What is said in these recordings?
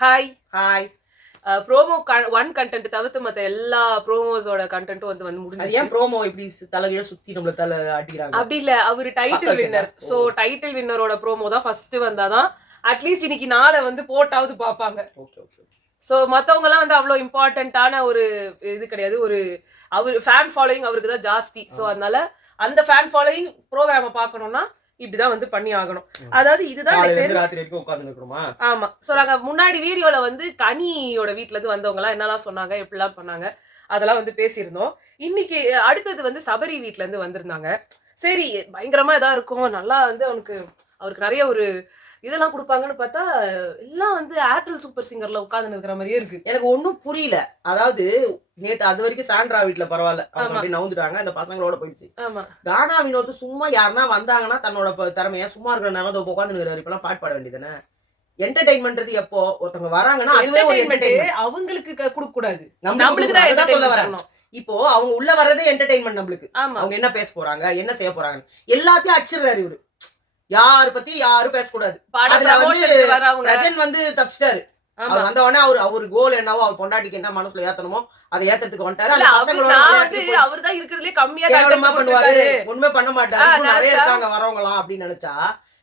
Hi. Hi. Promo 1 content தவிர்த்து மத்த எல்லா ப்ரோமோஸோட கண்டென்ட்டும் வந்து முடிஞ்சிருச்சு. ஏன் ப்ரோமோ இப்படி தலைகீழ சுத்தி நம்மள தலை அடிக்கிறாங்க? அப்படி இல்ல, அவரு டைட்டில் வின்னர். சோ டைட்டில் வின்னரோட ப்ரோமோ தான் ஃபர்ஸ்ட் வந்தாதான் அட்லீஸ்ட் இன்னைக்கு நாளை வந்து போட்டாவது பாப்பாங்க. Okay okay. சோ மத்தவங்க எல்லாம் வந்து அவ்வளவு இம்பார்ட்டன்டான ஒரு இது கிடையாது. ஒரு அவர் ஃபேன் ஃபாலோயிங் அவருக்கு தான் ஜாஸ்தி. சோ அதனால அந்த ஃபேன் ஃபாலோயிங் ப்ரோக்ராம பார்க்கணும்னா இப்படிதான் வந்து பண்ணி ஆகணும். அதாவது இதுதான் ராத்திரி வரைக்கும் உட்கார்ந்து இருக்கணுமா? ஆமா. சோ நாங்க முன்னாடி வீடியோல வந்து கனியோட வீட்ல இருந்து வந்தவங்க எல்லாம் என்னெல்லாம் சொன்னாங்க, எப்படிலாம் பண்ணாங்க, அதெல்லாம் வந்து பேசியிருந்தோம். இன்னைக்கு அடுத்தது வந்து சபரி வீட்ல இருந்து வந்திருந்தாங்க. சரி பயங்கரமா இதா இருக்கும், நல்லா வந்து அவருக்கு நிறைய ஒரு இதெல்லாம் கொடுப்பாங்கன்னு பார்த்தா எல்லாம் வந்து ஏர்டெல் சூப்பர் சிங்கர்ல உட்கார்ந்து இருக்கிற மாதிரியே இருக்கு. எனக்கு ஒன்னும் புரியல. அதாவது நேத்து அது வரைக்கும் சாண்ட்ரா வீட்ல பரவாயில்ல, அப்படி நவுந்துட்டாங்க, அந்த பசங்களோட போயிடுச்சு. கானா வினோத் சும்மா யாருன்னா வந்தாங்கன்னா தன்னோட திறமையா சும்மா இருக்கிற நேரம் உட்காந்து இப்பெல்லாம் பாட்டு பாட வேண்டியதானே. என்டர்டைன்மெண்ட் எப்போ ஒருத்தவங்க வராங்கன்னா அதுவே ஒரு என்டர்டைன்மெண்ட். அவங்களுக்கு கொடுக்க கூடாது, நம்மளுக்கு தான் சொல்ல வரணும். இப்போ அவங்க உள்ள வர்றதே என்டர்டைன்மெண்ட் நம்மளுக்கு. அவங்க என்ன பேச போறாங்க, என்ன செய்ய போறாங்க எல்லாத்தையும் அடிச்சிடுறாரு இவரு. யாரு பத்தி யாரும் பேசக்கூடாது. ரஜன் வந்து தப்பிச்சிட்டாரு. அவர் வந்த உடனே அவரு கோல் என்னவோ அவர் பொண்டாட்டிக்கு என்ன மனசுல ஏத்தணுமோ அதை ஏத்துறதுக்கு வந்துட்டாரு. அவர்தான் இருக்கிறதுலே கம்மியா பண்ணுவாரு, ஒண்ணுமே பண்ண மாட்டாரு. நிறைய இருக்காங்க வரவங்களாம் அப்படின்னு நினைச்சா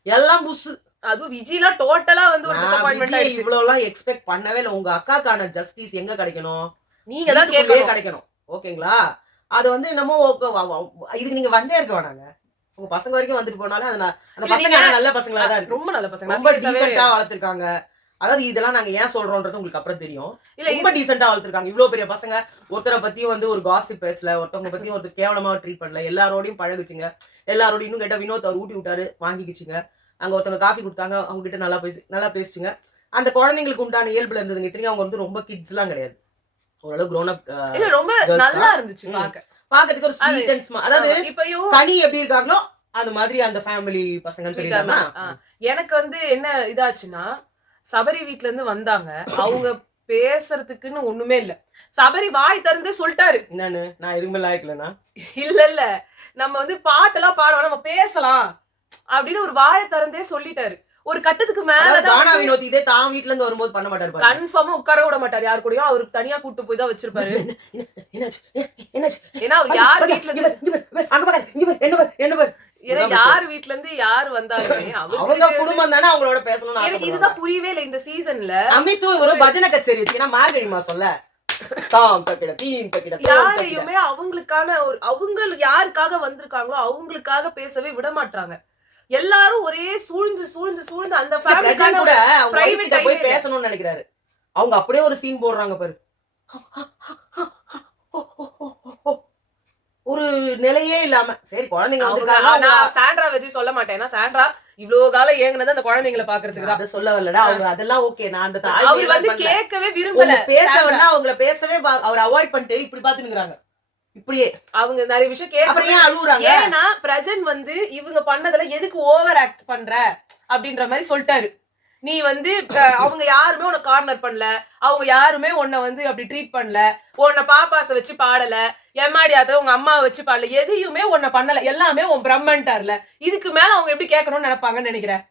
எல்லாம் புஸ். அதுவும் விஜய்லாம் டோட்டலா வந்து ஒரு டிசப்பாயின்ட்மென்ட் ஆயிடுச்சு. இவ்வளவு எல்லாம் எக்ஸ்பெக்ட் பண்ணவே இல்ல. உங்க அக்காக்கான ஜஸ்டிஸ் எங்க கிடைக்கணும்? நீங்க தான் கிடைக்கணும். ஓகேங்களா? அது வந்து என்னமோ இதுக்கு நீங்க வந்தே இருக்க வேணாங்க. உங்க பசங்க வரைக்கும் வந்துட்டு போனாலே அந்த பசங்க நல்ல பசங்களா தான் இருக்கு. ரொம்ப நல்ல பசங்க, ரொம்ப டீசென்ட்டா வளர்த்திருக்காங்க. அதாவது இதெல்லாம் நாங்க ஏன் சொல்றோம்ன்றது உங்களுக்கு அப்புறம் தெரியும். ரொம்ப டீசென்ட்டா வளர்த்திருக்காங்க. இவ்வளவு பெரிய பசங்க ஒருத்தரை பத்தியும் வந்து ஒரு காசிப் பேசல, ஒருத்தவங்க பத்தியும் ஒருத்தர் கேவலமா ட்ரீட் பண்ணல, எல்லாரோடையும் பழகுச்சுங்க. எல்லாரோடையும் இன்னும் கேட்டா வினோத் அவர் ஊட்டி விட்டாரு, வாங்கிக்கிச்சுங்க. அங்க ஒருத்தவங்க காஃபி கொடுத்தாங்க, அவங்க கிட்ட நல்லா பேசிச்சுங்க. அந்த குழந்தைங்களுக்கு உண்டான இயல்புல இருந்ததுங்க. இத்தனைக்கும் அவங்க வந்து ரொம்ப கிட்ஸ் எல்லாம் கிடையாது, ஓரளவு grown up. இல்ல ரொம்ப நல்லா இருந்துச்சு பாக்கிறதுக்கு ஒரு ஸ்வீட் அண்ட் ஸ்மார்ட். அதாவது கனி எப்படி இருக்காங்களோ அந்த மாதிரி அந்த ஃபேமிலி பசங்கன்னு சொல்லிட்டாங்க. எனக்கு வந்து என்ன இதாச்சுன்னா, சபரி வீட்ல இருந்து வந்தாங்க, அவங்க பேசுறதுக்குன்னு ஒண்ணுமே இல்ல. சபரி வாய் திறந்து சொல்லிட்டாரு, என்னன்னு நான் எதுவுமே லாய்க்கலனா இல்ல நம்ம வந்து பாட்டெல்லாம் பாடுவோம், நம்ம பேசலாம் அப்படின்னு ஒரு வாயை திறந்தே சொல்லிட்டாரு. ஒரு கட்டத்துக்கு மேல கானா வினோத் இதே தான் வீட்ல இருந்து வரும்போது பண்ண மாட்டாரு, கன்ஃபார்மா உட்கார விட மாட்டாரு யாரு கூடயும். அவருக்கு தனியா கூட்டு போய் தான் வச்சிருப்பாரு. ஏன்னா யார் வீட்ல யார் வீட்ல இருந்து யாரு வந்தாலுமே அவங்க குடும்பம் தானே, அவங்களோட பேசணும். எனக்கு இதுதான் புரியவே இல்லை இந்த சீசன்ல. அமித் ஒரு பஜனை கச்சேரி வச்சுன்னா மார்கழிமா சொல்ல யாரையுமே அவங்களுக்கான ஒரு அவங்க யாருக்காக வந்திருக்காங்களோ அவங்களுக்காக பேசவே விட மாட்டாங்க. எல்லாரும் ஒரே சூழ்ந்து சூழ்ந்து சூழ்ந்து அந்த ஃபேமிலிக்கான கூட பிரைவேட்டா போய் பேசணும்னு நினைக்கிறாரு. அவங்க அப்படியே ஒரு சீன் போடுறாங்க பாரு, ஒரு நிலையே இல்லாம. சரி குழந்தைங்க வந்திருக்காங்க, நான் சாண்ட்ரா பத்தி சொல்ல மாட்டேன். ஏன்னா சாண்ட்ரா இவ்வளவு காலம் ஏங்குனது அந்த குழந்தைங்களை பாக்குறதுக்கு தான். அதை சொல்ல வரலடா. அவங்க அதெல்லாம் ஓகே, நான் அந்த அவர் வந்து கேட்கவே விரும்பல, பேசவனா அவங்கள பேசவே அவர் அவாய்ட் பண்ணிட்டு இப்படி பாத்துக்கிறாங்க. இப்படியே அவங்க நிறைய விஷயம் கேட்கறாங்க. ஏன்னா பிரஜன் வந்து இவங்க பண்ணதுல எதுக்கு ஓவர் ஆக்ட் பண்ற அப்படின்ற மாதிரி சொல்லிட்டாரு. நீ வந்து அவங்க யாருமே உன்னை கார்னர் பண்ணல, அவங்க யாருமே உன்னை வந்து அப்படி ட்ரீட் பண்ணல, உன்னை பாப்பாச வச்சு பாடல, எம்மாடியாத்த உங்க அம்மாவை வச்சு பாடல, எதையுமே உன்னை பண்ணல, எல்லாமே உன் பிரம்மன்ட்டார்ல. இதுக்கு மேல அவங்க எப்படி கேட்கணும்னு நினைப்பாங்கன்னு நினைக்கிறேன்.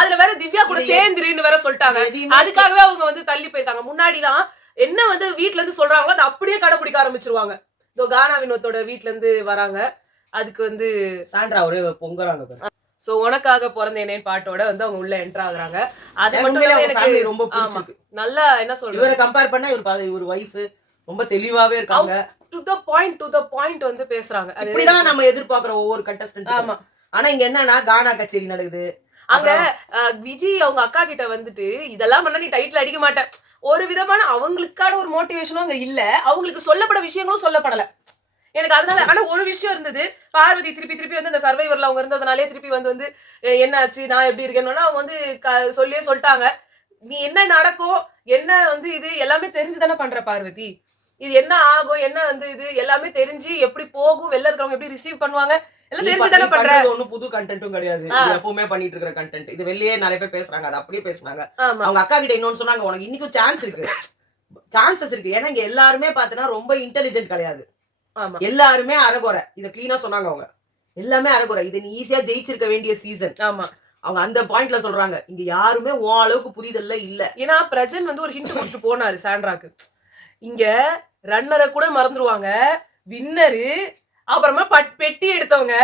அதுல வேற திவ்யா கூட சேர்ந்துருன்னு வேற சொல்லிட்டாங்க. அதுக்காகவே அவங்க வந்து தள்ளி போயிருக்காங்க. முன்னாடிலாம் என்ன வந்து வீட்டுல இருந்து சொல்றாங்களோ அதை அப்படியே கடைபிடிக்க ஆரம்பிச்சிருவாங்க. கானா வினோத்தோட வீட்ல இருந்து வராங்க, அதுக்கு வந்து சாண்ட்ரா ஒரே பொங்கறாங்க. சோ உனக்காக பிறந்தேனே பாட்டோட வந்து அவங்க உள்ள என்டர் ஆகுறாங்க. அது மட்டும் எனக்கு ரொம்ப பிடிச்சிருக்கு. நல்லா என்ன சொல்றது, இவரை கம்பேர் பண்ணா இவர் வைஃப் ரொம்ப தெளிவாவே இருக்காங்க. டு தி பாயிண்ட் வந்து பேசுறாங்க. இப்படிதான் நம்ம எதிர்பார்க்கிற ஒவ்வொரு கண்டஸ்டன்ட். ஆமா. ஆனா இங்க என்னன்னா கானா கச்சேரி நடக்குது. அங்க விஜய் அவங்க அக்கா கிட்ட வந்துட்டு இதெல்லாம் பண்ணா நீ டைட்டில் அடிக்க மாட்ட, ஒரு விதமான அவங்களுக்கான ஒரு மோட்டிவேஷனும் அங்க இல்ல, அவங்களுக்கு சொல்லப்பட விஷயங்களும் சொல்லப்படல எனக்கு. அதனால ஆனா ஒரு விஷயம் இருந்தது, பார்வதி திருப்பி வந்து அந்த சர்வைவர்ல அவங்க இருந்ததுனாலே திருப்பி வந்து என்னாச்சு நான் எப்படி இருக்கேன்னு அவங்க வந்து சொல்லிட்டாங்க. நீ என்ன நடக்கும் என்ன வந்து இது எல்லாமே தெரிஞ்சுதானே பண்ற பார்வதி, இது என்ன ஆகும் என்ன வந்து இது எல்லாமே தெரிஞ்சு எப்படி போகும், வெளில இருக்கிறவங்க எப்படி ரிசீவ் பண்ணுவாங்க எல்லாம் தெரிஞ்சுதானே பண்ற. ஒன்னும் புது கண்டென்ட்டும் கிடையாது, எப்பவுமே பண்ணிட்டு இருக்கிற கண்டென்ட். இது வெளியே நிறைய பேர் பேசுறாங்க, அது அப்படியே பேசுறாங்க. அவங்க அக்கா கிட்ட இன்னொன்னு சொன்னாங்க, உனக்கு இன்னைக்கும் சான்சஸ் இருக்கு. ஏன்னா இங்க எல்லாருமே பாத்தீங்கன்னா ரொம்ப இன்டெலிஜென்ட் கிடையாது, எல்லாருமே அறகுறை. இத கிளீனா சொன்னாங்க அவங்க, எல்லாமே அறகுறை. இது நீ ஈஸியா ஜெயிச்சிருக்க வேண்டிய சீசன். அவங்க அந்த பாயிண்ட்ல சொல்றாங்க இங்க யாருமே உன் அளவுக்கு புரிதல்ல இல்ல. ஏன்னா பிரஜன் வந்து ஒரு ஹிண்ட் கொடுத்துட்டு போனாரு சாண்ட்ராக்கு. இங்க ரன்னரை கூட மறந்துருவாங்க, வின்னரு அப்புறமா பெட்டி எடுத்தவங்க,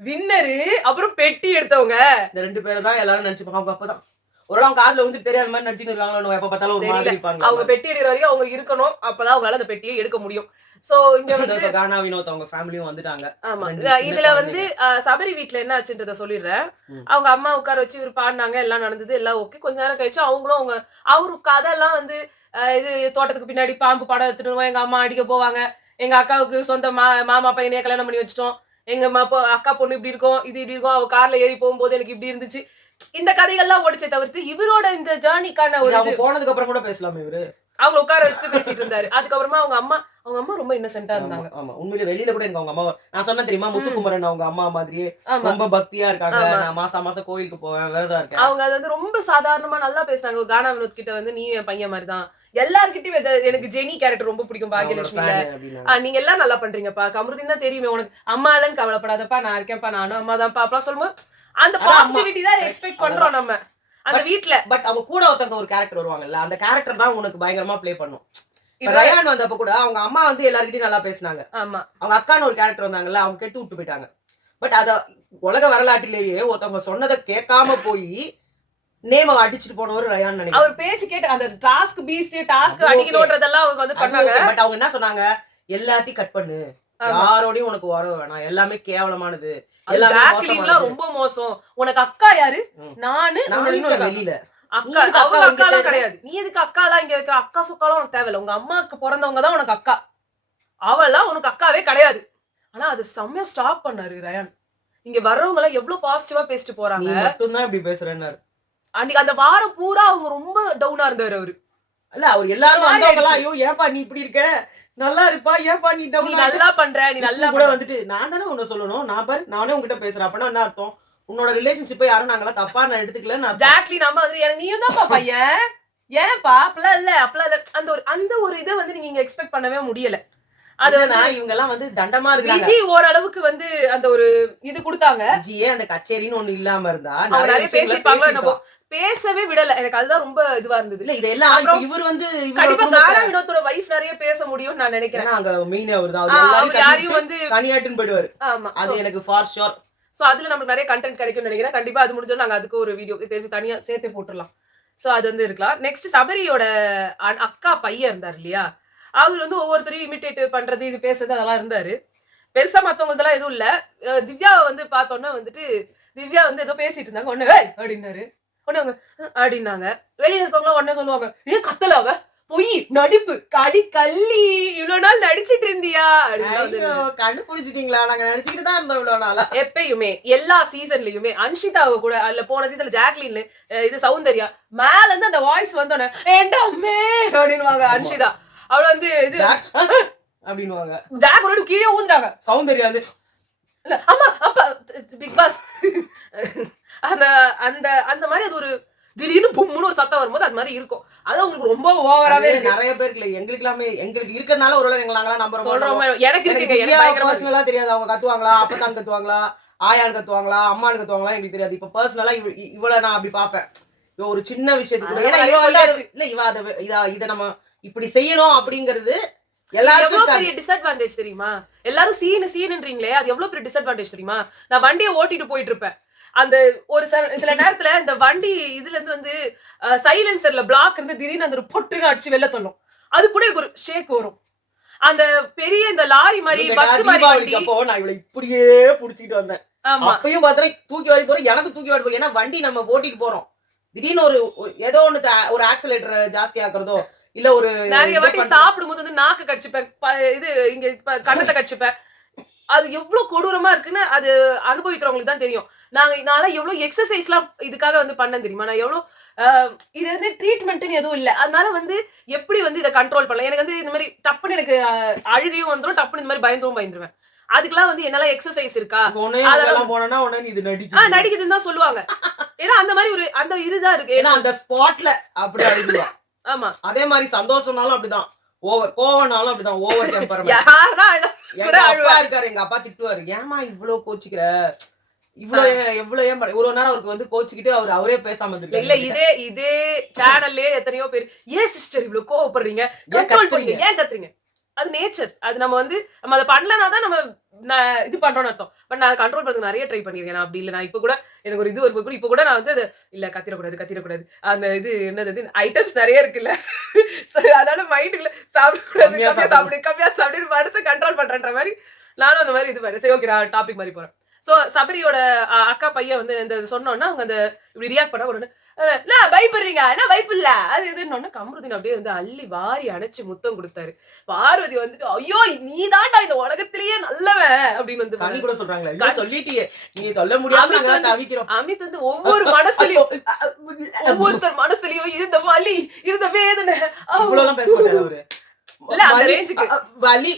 வின்னரு அப்புறம் பெட்டி எடுத்தவங்க, இந்த 2 பேரை தான் எல்லாரும் நினைச்சுப்பாங்க. அவங்க அப்பதான் ஒரு அவங்க காதுல வந்து தெரியாத மாதிரி நடிச்சுட்டு இருக்காங்களோ, எப்ப பார்த்தாலும் ஒரு மாதிரி இருப்பாங்க. அவங்க பெட்டி எடுக்கிற வரைக்கும் அவங்க இருக்கணும், அப்பதான் அவங்களால அந்த பெட்டியை எடுக்க முடியும். சோ இங்க வந்து கானா வினோத் அவங்க ஃபேமிலியும் வந்துட்டாங்க. ஆமா, இதுல வந்து சபரி வீட்ல என்ன ஆச்சுன்றத சொல்லிடுறேன். அவங்க அம்மா உட்கார வச்சு இவர் பாடினாங்க, எல்லாம் நடந்தது, எல்லாம் ஓகே. கொஞ்ச நேரம் கழிச்சு அவங்களும் அவரு கதையெல்லாம் வந்து இது தோட்டத்துக்கு பின்னாடி பாம்பு படம் எடுத்துட்டு எங்க அம்மா அடிக்க போவாங்க, எங்க அக்காவுக்கு சொந்த மாமா பையனையே கல்யாணம் பண்ணி வச்சுட்டோம், எங்க அக்கா பொண்ணு இப்படி இருக்கும், இது இப்படி இருக்கும், அவ கார்ல ஏறி போகும்போது எனக்கு இப்படி இருந்துச்சு, இந்த கதைகள்லாம் ஓடிச்சே தவிர்த்து இவரோட இந்த ஜேர்னிக்கான ஒரு போனதுக்கு அப்புறம் கூட பேசலாமே இவரு. அவங்க உட்கார வச்சுட்டு பேசிட்டு இருந்தாரு. அதுக்கப்புறமா அவங்க அம்மா ரொம்ப இன்னசென்ட்டா இருந்தாங்க. ஆமா, உண்மையிலே வெளியில கூட எனக்கு அவங்க அம்மா, நான் சொன்னேன் தெரியுமா, முத்துக்குமரன் அவங்க அம்மா மாதிரியே ரொம்ப பக்தியா இருக்காங்க. நான் மாசம் கோயிலுக்கு போவேன், விரதம் இருக்கேன். அவங்க அது வந்து ரொம்ப சாதாரணமா நல்லா பேசுனாங்க. கானா வினோத் கிட்ட வந்து நீ என் பையன் மாதிரிதான், எல்லார்கிட்டயும் எனக்கு ஜெனி கேரக்டர் ரொம்ப பிடிக்கும், பாகியலட்சுமில நீங்க எல்லாம் நல்லா பண்றீங்கப்பா, கமருதீன் தான் தெரியுமே உனக்கு, அம்மா இல்லன்னு கவலைப்படாதப்பா, நான் இருக்கேன்ப்பா, நானும் அம்மா தான்ப்பா அப்பலாம் சொல்லும்போது அந்த பாசிட்டிவிட்டி தான் எக்ஸ்பெக்ட் பண்றோம் நம்ம அந்த வீட்ல. பட் அவங்க கூட ஒருத்தங்க ஒரு கேரக்டர் வருவாங்கல்ல, அந்த கேரக்டர் தான் உனக்கு பயங்கரமா ப்ளே பண்ணும். ரயான் வந்தப்ப கூட அவங்க அம்மா வந்து எல்லார்கிட்டயும் நல்லா பேசினாங்க. ஆமா, அவங்க அக்கான்னு ஒரு கேரக்டர் வந்தாங்கல்ல, அவங்க கெட்டு விட்டு போயிட்டாங்க. பட் அத உலக வரலாற்றிலேயே ஒருத்தவங்க சொன்னதை கேட்காம போய் நேம அடிச்சிட்டு போனவர் ரயான் நினைக்கிறேன். அவர் பேச்சு கேட்டு அந்த டாஸ்க் பீஸ்ட் டாஸ்க் அடிக்கணும்ன்றதெல்லாம் அவங்க வந்து பண்ணாங்க. பட் அவங்க என்ன சொன்னாங்க, எல்லாத்தையும் கட் பண்ணு, யாரோடையும் உனக்கு வர வேணாம், எல்லாமே கேவலமானது, ரொம்ப மோசம், உனக்கு அக்கா யாரு, நானு வெளியில அக்கா, அவங்க அக்காலாம் கிடையாது, நீ எதுக்கு அக்காலாம் இங்க வைக்கிற, அக்கா சுக்காலாம் உனக்கு தேவையில்ல, உங்க அம்மாவுக்கு பிறந்தவங்க தான் உனக்கு அக்கா, அவெல்லாம் உனக்கு அக்காவே கிடையாது. ஆனா அது செம்மையா ஸ்டாப் பண்ணாரு ரயான். இங்க வர்றவங்க எல்லாம் எவ்வளவு பாசிட்டிவா பேசிட்டு போறாங்க, நீ மட்டும் தான் இப்படி பேசுறேன்னாரு. அன்னைக்கு அந்த வாரம் பூரா அவங்க ரொம்ப டவுனா இருந்தாரு அவரு. இல்ல அவர் எல்லாரும் வந்தவங்கலாம் ஐயோ ஏன்பா நீ இப்படி இருக்க, நல்லா இருப்பா, ஏன்பா நீ டவுன், நல்லா பண்ற, நீ நல்லா கூட வந்துட்டு நான் தானே உன்ன சொல்லணும், நான் பாரு நானே உங்ககிட்ட பேசுறேன், அப்பனா என்ன அர்த்தம், உன்னோட ரிலேஷன்ஷிப்பை யாரும் நாங்களாம் தப்பா நான் எடுத்துக்கல. ஜாக்லி நம்ம வந்து எனக்கு நீயும் தான் பையன், ஏன்பா அப்பலாம் இல்ல அந்த ஒரு இதை வந்து நீங்க எக்ஸ்பெக்ட் பண்ணவே முடியல. அது இவங்க எல்லாம் வந்து தண்டமா இருக்கு. விஜய் ஓரளவுக்கு வந்து அந்த ஒரு இது கொடுத்தாங்க. விஜயே அந்த கச்சேரின்னு ஒண்ணு இல்லாம இருந்தா நிறைய பேசிப்பாங்க, பேசவே விடல. எனக்கு அதுதான் ரொம்ப இதுவா இருந்தது. இல்ல இதெல்லாம் இவர் வந்து கண்டிப்பா கானா வினோத்தோட வைஃப் நிறைய பேச முடியும் நான் நினைக்கிறேன். அங்க மெயின் அவர் தான், அவர் யாரையும் வந்து தனியாட்டுன்னு போயிடுவாரு. ஆமா, அது எனக்கு ஃபார் ஷூர். சோ அதுல நமக்கு நிறைய கண்டென்ட் கிடைக்கும்னு நினைக்கிறேன். கண்டிப்பா அது முடிஞ்சோம் நாங்க அதுக்கு ஒரு வீடியோ தனியா சேர்த்து போட்டுடலாம். சோ அது வந்து இருக்கலாம். நெக்ஸ்ட் சபரியோட அக்கா பையன் இருந்தார் இல்லையா, அவர் வந்து ஒவ்வொருத்தரையும் இமிட்டேட் பண்றது, இது பேசுறது அதெல்லாம் இருந்தாரு. பெருசா மத்தவங்களதெல்லாம் எதுவும் இல்ல. திவ்யாவை வந்து பார்த்தோன்னா வந்துட்டு திவ்யா வந்து ஏதோ பேசிட்டு இருந்தாங்க, ஒண்ணு அப்படின்னாரு, ஒண்ணு அவங்க அப்படின்னாங்க. வெளியே இருக்கவங்களும் உடனே சொல்லுவாங்க, ஏன் கத்தல அவ, பொய், நடிப்பு, கடி கள்ளி, இவ்வளவு நாள் நடிச்சிட்டு இருந்தியா கண்டுபிடிச்சிட்டீங்களா, நாங்க நடிச்சுட்டு தான் இருந்தோம் இவ்வளவு நாளா. எப்பயுமே எல்லா சீசன்லயுமே அன்ஷிதாவை கூட அல்ல, போன சீசன்ல ஜாக்லின், இது சௌந்தர்யா மேல இருந்து அந்த வாய்ஸ் வந்தோன்னே ஏண்டாமே அப்படின்னுவாங்க. அன்ஷிதா அவள வந்து இது அப்படின்னுவாங்க, ஜாக் ஒரு கீழே ஊந்துட்டாங்க. சௌந்தர்யா வந்து ஆமா அப்ப பிக் பாஸ் அந்த அந்த அந்த மாதிரி அது ஒரு திடீர்னு பொம்முன்னு ஒரு சத்தம் வரும்போது அது மாதிரி இருக்கும். அது உங்களுக்கு ரொம்ப ஓவராவே இருக்கு. நிறைய பேருக்கு இல்ல, எங்களுக்கு எல்லாமே எங்களுக்கு இருக்கறனால ஒருவேளை நாங்கலாம் நம்புறோம். சொல்றோம், எனக்கு இருக்குங்க, எனக்கு பர்சனலா தெரியாது. அவங்க கத்துவாங்களா, அப்பதான் கத்துவாங்களா, ஆயான் கத்துவாங்களா, அம்மான் கத்துவாங்களா எங்களுக்கு தெரியாது. இப்ப பர்சனலா இவள நான் அப்படி பாப்பேன், ஒரு சின்ன விஷயத்துக்கு கூட. ஏன்னா இவ வந்து இல்ல, இத நம்ம இப்படி செய்யணும் அப்படிங்கிறது எல்லாருக்கும் பெரிய டிஸ்அட்வான்டேஜ் தெரியுமா. எல்லாரும் சீனுன்றீங்களே, அது எவ்வளவு பெரிய டிஸ்அட்வான்டேஜ் தெரியுமா. நான் வண்டியை ஓட்டிட்டு போயிட்டு இருப்பேன், அந்த ஒரு சில நேரத்துல இந்த வண்டி இதுல இருந்து வந்து சைலன்சர்ல பிளாக் இருந்து திடீர்னு அந்த பொட்டுன்னு அடிச்சு வெளில தள்ளும், அது கூட எனக்கு ஒரு ஷேக் வரும். அந்த பெரிய இந்த லாரி மாதிரி பஸ் மாதிரி அப்போ நான் இவளை இப்படியே புடிச்சிட்டு வந்தேன். அப்பயும் பார்த்தா தூக்கி வாரி போறேன், எனக்கு தூக்கி வாரி போறேன். ஏன்னா வண்டி நம்ம ஓட்டிட்டு போறோம், திடீர்னு ஏதோ ஒண்ணு ஒரு ஆக்சிலேட்டர் ஜாஸ்தி ஆக்குறதோ இல்ல ஒரு நிறைய வாட்டி சாப்பிடும் போது வந்து நாக்கு கடிச்சுப்பேன், இது இங்க கண்ணத்தை கடிச்சுப்பேன். அது எவ்வளவு கொடூரமா இருக்குன்னு அது அனுபவிக்கிறவங்களுக்கு தான் தெரியும். நான் எவ்வளவு எக்ஸசைஸ் எல்லாம் இதுக்காக வந்து பண்ண தெரியுமா. நான் எவ்வளவு இது வந்து ட்ரீட்மெண்ட்னு எதுவும் இல்ல, அதனால வந்து எப்படி வந்து இதை கண்ட்ரோல் பண்ணலாம். எனக்கு வந்து இந்த மாதிரி டப்புன்னு எனக்கு அழுகையும் வந்துடும், டப்புன்னு இந்த மாதிரி பயந்துருவேன். அதுக்கெல்லாம் வந்து என்னால எக்ஸசைஸ் இருக்கா, நடிக்குதுன்னு தான் சொல்லுவாங்க. ஏன்னா அந்த மாதிரி ஒரு அந்த இதுதான் இருக்கு, ஏன்னா அந்த ஸ்பாட்ல அப்படி அழுகுவா. ஆமா, அதே மாதிரி சந்தோஷம்னாலும் அப்படிதான், கோவனாலும் அப்படிதான், ஓவர் டெம்பர்மென்ட். அப்பா இருக்காரு, எங்க அப்பா திட்டுவாரு, ஏமா இவ்வளவு கோச்சிக்கிற, இவ்வளவு ஒரு நேரம் அவருக்கு வந்து கோச்சுக்கிட்டு அவரே பேசாம இருந்திருக்காரு. இல்ல இதே சேனல்லே எத்தனையோ பேர் ஏன் சிஸ்டர் இவ்வளவு கோவப்படுறீங்க, கண்ட்ரோல் பண்ணுங்க, ஏன் கத்துறீங்க? அது நேச்சர். அது நம்ம அதை பண்ணலனா தான் நம்ம இது பண்றோம்னு அர்த்தம். பட் நான் கண்ட்ரோல் பண்றதுக்கு நிறைய ட்ரை பண்ணிருக்கேன். அப்படி இல்ல நான் இப்ப கூட எனக்கு ஒரு இது வரும்போது கூட இப்ப கூட நான் வந்து இல்ல கத்திரக்கூடாது அந்த இது என்னது ஐட்டம்ஸ் நிறைய இருக்குல்ல, அதனால மைண்டுக்குள்ள சாப்பிடக்கூடாது, கம்மியா சாப்பிடு மனசை கண்ட்ரோல் பண்றேன்ற மாதிரி நானும் அந்த மாதிரி இது பண்ணேன். சரி ஓகே நான் டாபிக் மாதிரி போறேன். சோ சபரியோட அக்கா பையன் வந்து இந்த சொன்னோன்னா அவங்க அந்த இப்படி ரியாக்ட் பண்ண ஒரு பயப்படுறீங்க என்ன வைப்பு இல்ல அது இதுன்னு கமருதீன் அப்படியே வந்து அள்ளி வாரி அணைச்சு முத்தம் கொடுத்தாரு. பார்வதி வந்துட்டு ஐயோ நீ தாண்டா இந்த உலகத்திலேயே நல்லவன் அப்படின்னு வந்து கூட சொல்றாங்களா, சொல்லிட்டியே நீ சொல்ல முடியாம அமித் வந்து ஒவ்வொருத்தர் மனசுலயும் இருந்த வலி இருந்த வேதனை அவ்வளவு பேச மாட்டாரு அவரு. இல்ல அந்த ரேஞ்சுக்கு வலி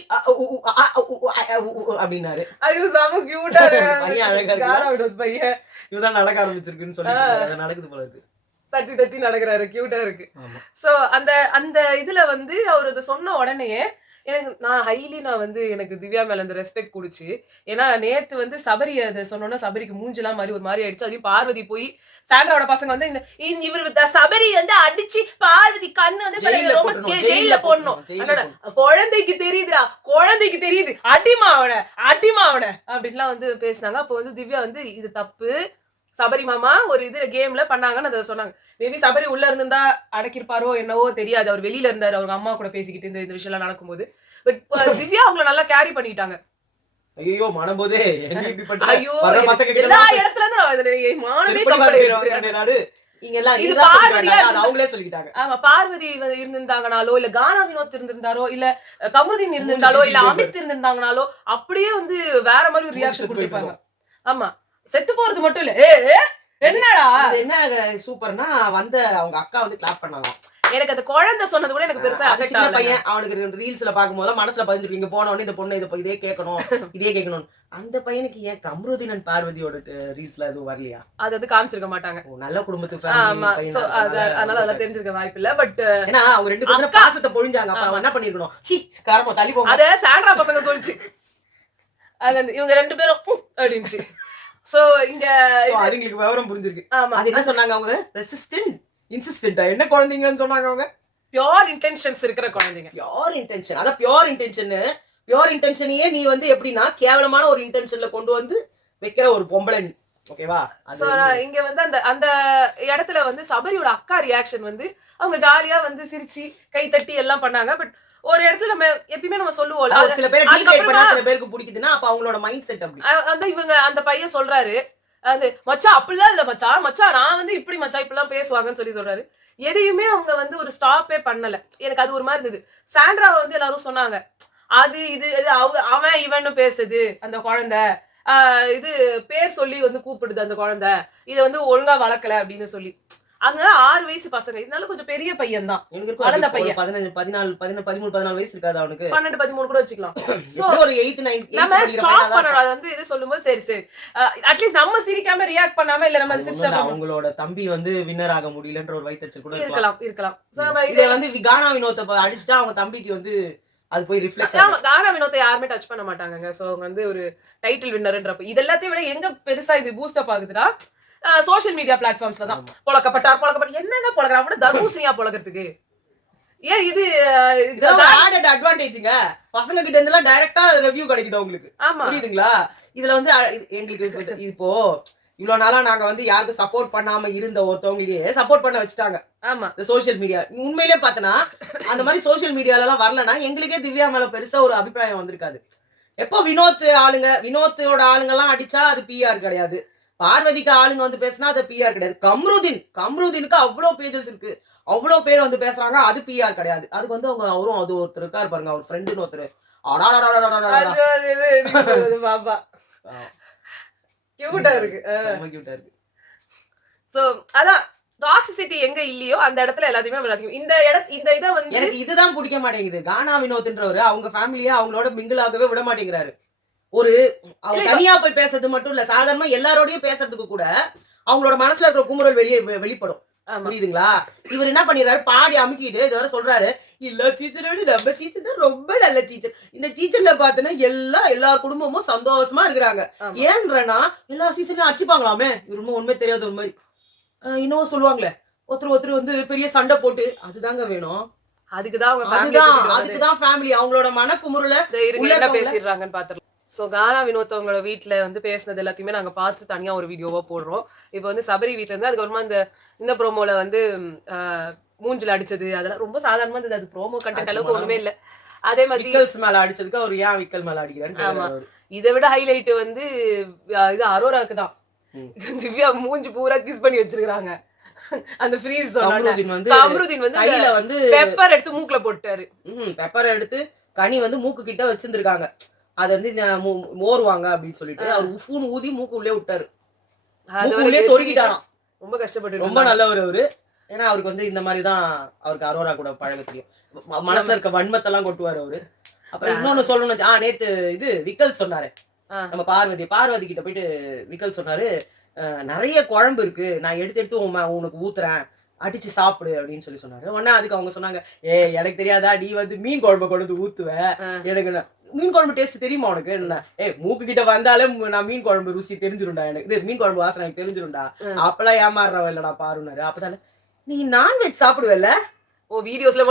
அப்படின்னாரு. ஐயோ செம கியூட்டா பையன் இதுதான் நடக்க ஆரம்பிச்சிருக்குன்னு சொல்லி நடக்குது போல இருக்கு. தத்தி நடக்கிறாரு, கியூட்டா இருக்கு. சோ அந்த இதுல வந்து அவர் அதை சொன்ன உடனே நான் வந்து எனக்கு திவ்யா மேல அந்த ரெஸ்பெக்ட் குடிச்சு. ஏன்னா நேத்து வந்து சபரி அதை சொன்னோன்னா சபரிக்கு மூஞ்செல்லாம் மாதிரி ஒரு மாதிரி ஆயிடுச்சு. அதையும் பார்வதி போய் சாண்ட்ராவோட பசங்க வந்து இவரு சபரி வந்து அடிச்சு பார்வதி கண்ணு வந்து ஜெயில போடணும், குழந்தைக்கு தெரியுதுடா, குழந்தைக்கு தெரியுது, அடிமா அவனை அப்படின்லாம் வந்து பேசினாங்க. அப்போ வந்து திவ்யா வந்து இது தப்பு, சபரி மாமா ஒரு இதுல கேம்ல பண்ணாங்கன்னு அதை சொன்னாங்க. மேபி சபரி உள்ள இருந்தா அடக்கிருப்பாரோ என்னவோ தெரியாது, அவர் வெளியில இருந்தாரு அவங்க அம்மா கூட பேசிக்கிட்டு இந்த விஷயம் எல்லாம் நடக்கும்போது. பட் திவ்யா அவங்கள நல்லா கேரி பண்ணிட்டாங்க. ஐயோ மனம்போதே ஐயோ எல்லா இடத்துல இருந்து பார்வதி இருந்திருந்தாங்கனாலோ இல்ல கானா வினோத் இருந்திருந்தாரோ இல்ல கமருதீன் இருந்திருந்தாலோ இல்ல அமித் இருந்திருந்தாங்கனாலோ அப்படியே வந்து வேற மாதிரி ஒரு ரியாக்ஷன் கொடுத்திருப்பாங்க. ஆமா செத்து போறது மட்டும் இல்ல என்னடா என்ன சூப்பர்னா வந்து அவங்க அக்கா வந்து கிளாப் பண்ணாங்க. எனக்கு அந்த குழந்தை சொன்னது கூட எனக்கு பெருசா அஃபெக்ட் ஆகல. பையன் அவனுக்கு ரீல்ஸ்ல பாக்கும்போது மனசுல பதிஞ்சிருக்கு, இங்க போன உடனே இந்த பொண்ணு இதே கேட்கணும். அந்த பையனுக்கு ஏன் கமருதீன் பார்வதியோட ரீல்ஸ்ல எதுவும் வரலையா? அது வந்து காமிச்சிருக்க மாட்டாங்க. நல்ல குடும்பத்துக்கு அதனால அதெல்லாம் தெரிஞ்சிருக்க வாய்ப்பு இல்ல. பட் ஏன்னா அவங்க ரெண்டு பேரும் பாசத்தை பொழிஞ்சாங்க. அப்ப அவன் என்ன பண்ணிருக்கணும், சீ காரமா தள்ளி போங்க. அத சாண்ட்ரா பசங்க சொல்லிச்சு, இவங்க ரெண்டு பேரும் அப்படின்ச்சு. சோ இங்க அதுங்களுக்கு விவரம் புரிஞ்சிருக்கு. அது என்ன சொன்னாங்க அவங்க, ரெசிஸ்டன்ட் இன்சிஸ்டன்ட்டா என்ன குழந்தைங்கன்னு சொன்னாங்க அவங்க, பியூர் இன்டென்ஷன்ஸ் இருக்கிற குழந்தைங்க. பியூர் இன்டென்ஷன், அத பியூர் இன்டென்ஷனையே நீ வந்து எப்படின்னா கேவலமான ஒரு இன்டென்ஷன்ல கொண்டு வந்து வைக்கிற ஒரு பொம்பளை நீ, ஓகேவா? சோ இங்க வந்து அந்த இடத்துல வந்து சபரியோட அக்கா ரியாக்ஷன் வந்து அவங்க ஜாலியா வந்து சிரிச்சு கை தட்டி எல்லாம் பண்ணாங்க. பட் ஒரு இடத்துல நம்ம எப்பயுமே நம்ம சொல்லுவோம் சில பேர் டீகேட் பண்ணா சில பேருக்கு பிடிக்குதுன்னா அப்ப அவங்களோட மைண்ட் செட் அப்படி. அந்த இவங்க அந்த பையன் சொல்றாரு அந்த மச்சான் அப்படிலாம் இல்ல மச்சான் நான் வந்து இப்படி மச்சான் இப்படிலாம் பேசுவாங்கன்னு சொல்றாரு. எதையுமே அவங்க வந்து ஒரு ஸ்டாப்பே பண்ணல. எனக்கு அது ஒரு மாதிரி இருந்தது. சாண்ட்ராவை வந்து எல்லாரும் சொன்னாங்க அது இது அவன் இவன்னு பேசுது அந்த குழந்தை, இது பேர் சொல்லி வந்து கூப்பிடுது அந்த குழந்தை, இதை வந்து ஒழுங்கா வளர்க்கல அப்படின்னு சொல்லி. அங்க 6 வயசு பசங்க, இதனால கொஞ்சம் பெரிய பையன் தான், வளர்ந்த பையன். 15 14 13 வயசு இருக்காது அவனுக்கு, 12 13 கூட வச்சுக்கலாம். ஒரு 8 9 நம்ம ஸ்டாப் பண்ணணும். அது வந்து இது சொல்லும்போது சரி அட்லீஸ்ட் நம்ம சிரிக்காம ரியாக்ட் பண்ணாம இல்ல நம்ம சிரிச்சா அவங்களோட தம்பி வந்து வின்னர் ஆக முடியலன்ற ஒரு வைத்தச்சல் கூட இருக்கலாம். இத வந்து கானா வினோத்தை அடிச்சிட்டா அவங்க தம்பிக்கு வந்து அது போய் ரிஃப்ளெக்ட் ஆகும். கானா வினோத்தை யாருமே டச் பண்ண மாட்டாங்க. சோ அவங்க வந்து ஒரு டைட்டில் வின்னர்ன்றப்ப இது எல்லாத்தையும் விட எங்க பெருசா இது பூஸ்ட் அப் ஆகுதுன்னா சோஷியல் மீடியா பிளாட்ஃபார்ம்ஸ்ல தான். பொளக்கப்பட்டார் என்னங்க பொளக்கறா கூட தர்மூசணியா பொளக்கிறதுக்கு ஏன் இது ஆடட் அட்வான்டேஜ்ங்க. பசங்க கிட்ட இருந்து எல்லாம் டைரக்டா ரிவ்யூ கிடைக்குது உங்களுக்கு, புரியுதுங்களா? இதுல வந்து எங்களுக்கு இப்போ இவ்வளவு நாளா நாங்க வந்து யாருக்கும் சப்போர்ட் பண்ணாம இருந்த ஒருத்தவங்களையே சப்போர்ட் பண்ண வச்சுட்டாங்க. ஆமா, இந்த சோசியல் மீடியா உண்மையிலேயே பார்த்தனா அந்த மாதிரி சோசியல் மீடியால எல்லாம் வரலன்னா எங்களுக்கே திவ்யா மேல பெருசா ஒரு அபிப்பிராயம் வந்திருக்காது. எப்போ வினோத்தோட ஆளுங்க எல்லாம் அடிச்சா அது பிஆர் கிடையாது, பார்வதிக்கு ஆளுங்க வந்து பேசினா அது பிஆர் கிடையாது. கம்ருதீனுக்கு அவ்வளவு பேஜஸ் இருக்கு, அவ்வளவு பேர் வந்து பேசுறாங்க, அது பிஆர் கிடையாது. அதுக்கு வந்து அவரும் அது ஒருத்தர் இருக்காரு பாருங்க, அவர் ஃப்ரெண்டுன்னு ஒருத்தர். பாப்பா கியூட்டா இருக்கு. சோ அதான் டாக்ஸிசிட்டி எங்க இல்லையோ அந்த இடத்துல எல்லாத்தையுமே இந்த இதை வந்து எனக்கு இதுதான் பிடிக்க மாட்டேங்குது. கானா வினோத்ன்றவரு அவங்க ஃபேமிலியா அவங்களோட மிங்கிள் ஆகவே விட மாட்டேங்கிறாரு. ஒரு அவங்க தனியா போய் பேசுறது மட்டும் இல்ல, சாதாரணமா எல்லாரோடையும் பேசுறதுக்கு கூட அவங்களோட மனசுல இருக்கிற குமுறல் வெளிப்படும், புரியுதுங்களா? இவர் என்ன பண்ணிடுறாரு, பாடி அமுக்கிட்டு இது வரை சொல்றாரு, எல்லா டீச்சரை விட நம்ம டீச்சர் தான் ரொம்ப நல்ல டீச்சர். இந்த டீச்சர்ல பாத்தீங்கன்னா எல்லா குடும்பமும் சந்தோஷமா இருக்கிறாங்க. ஏன்றனா எல்லா சீசன்லயும் அடிச்சுப்பாங்களாமே, ரொம்ப உண்மை தெரியாத ஒரு மாதிரி. இன்னும் சொல்லுவாங்களே, ஒருத்தர் வந்து பெரிய சண்டை போட்டு, அதுதாங்க வேணும். அதுக்குதான் ஃபேமிலி அவங்களோட மனக்குமுறல என்ன பேசிடுறாங்கன்னு பாத்துறோம். ஸோ கானா வினோத் அவங்களோட வீட்டுல வந்து பேசினது எல்லாத்தையுமே நாங்க பார்த்து தனியா ஒரு வீடியோவா போடுறோம். இப்போ வந்து சபரி வீட்டுல இருந்து அதுக்கப்புறமா இந்த ப்ரோமோல வந்து மூஞ்சில அடிச்சது அதெல்லாம் ரொம்ப சாதாரணமா இருந்தது. அது ப்ரோமோ கண்டென்ட் அளவுக்கு ஒண்ணுமே இல்ல. அதே மாதிரி விக்கல்ஸ் மேல அடிச்சதுக்கு அவர் ஏன் விக்கல் மேல அடிக்கிறாரு. ஆமா, இதை விட ஹைலைட் வந்து இது அரோராக்கு தான். திவ்யா மூஞ்சி பூரா கிஸ் பண்ணி வச்சிருக்காங்க. அந்த ஃப்ரீஸ் கமருதீன் வந்து கையில வந்து பெப்பர் எடுத்து மூக்குல போட்டாரு. பெப்பர் எடுத்து கனி வந்து மூக்கு கிட்ட வச்சிருந்திருக்காங்க. அது வந்து மோருவாங்க அப்படின்னு சொல்லிட்டு அவர் உஃப்னு ஊதி மூக்கு உள்ளே விட்டாரு. மூக்குள்ளே சொருகிட்டாராம். ரொம்ப கஷ்டப்பட்டு, ரொம்ப நல்லவர் அவரு. ஏன்னா அவருக்கு வந்து இந்த மாதிரிதான் அவருக்கு அரோரா கூட பழக தெரியும். மனசுல இருக்க வன்மத்தெல்லாம் கொட்டுவாரு அவரு. அப்புறம் இன்னொன்னு சொல்லணும், நேத்து இது விக்கல் சொன்னாரு. நம்ம பார்வதி கிட்ட போயிட்டு விக்கல் சொன்னாரு, நிறைய குழம்பு இருக்கு, நான் எடுத்து உனக்கு ஊத்துறேன், அடிச்சு சாப்பிடு அப்படின்னு சொன்னாரு. உடனே அதுக்கு அவங்க சொன்னாங்க, எனக்கு தெரியாதா, நீ வந்து மீன் குழம்பு கொண்டு ஊத்துவ, எனக்கு மீன் குழம்பு டேஸ்ட் தெரியுமா உனக்கு? மூக்கு கிட்ட வந்தாலே நான் மீன் குழம்பு ருசி தெரிஞ்சிருண்டா, எனக்கு இது மீன் குழம்பு வாசனை எனக்கு தெரிஞ்சிருண்டா, அப்பெல்லாம் ஏமாறுறவ இல்லடா பாருன்னாரு. அப்பதானே நீ நான்வெஜ் சாப்பிடுவல்ல? வீடியோஸ்ல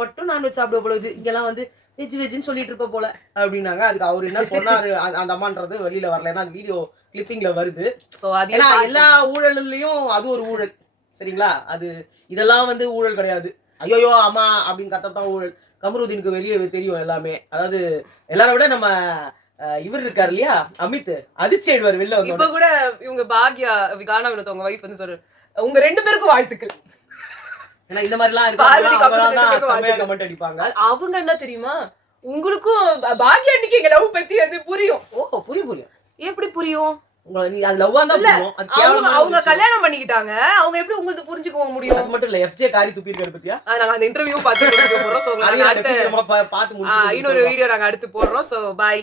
மட்டும் நான்வெஜ் சாப்பிடுவ போல, இங்கெல்லாம் வந்து வெஜ்னு சொல்லிட்டு இருப்ப போல அப்படின்னாங்க. அதுக்கு அவரு என்ன சொன்னாரு அந்த அம்மான்றது வெளியில வரல, ஏன்னா அந்த வீடியோ கிளிப்பிங்ல வருது. எல்லா ஊழல்லையும் அது ஒரு ஊழல், சரிங்களா? அது இதெல்லாம் வந்து ஊழல் கிடையாது. ஐயோ அம்மா அப்படின்னு கத்தத்தான் ஊழல். கமருதீனுக்கு வெளியே தெரியும் எல்லாமே. அதாவது எல்லாரை விட நம்ம இவர் இருக்காரு இல்லையா, அமித், அதிர்ச்சி ஆயிடுவார் வெளில வந்து. இப்ப கூட இவங்க பாக்யா கானா வினோத் அவங்க வைஃப் வந்து சொல்றாரு, உங்க 2 பேருக்கும் வாழ்த்துக்கள். ஏன்னா இந்த மாதிரி எல்லாம் கமெண்ட் அடிப்பாங்க. அவங்க என்ன தெரியுமா, உங்களுக்கும் பாக்யா அன்னைக்கு எங்க லவ் பத்தி வந்து புரியும். புரியும். எப்படி புரியும்? அவங்க கல்யாணம் பண்ணிக்கிட்டாங்க, அவங்க எப்படி உங்களுக்கு புரிஞ்சுக்க முடியும்? அது மட்டும் இல்ல, எஃப்ஜே காரி துப்பி இருக்காரு பத்தியா? நாங்க அந்த இன்டர்வியூ பார்த்து இன்னொரு வீடியோ நாங்க அடுத்து போடுறோம். சோ பாய்.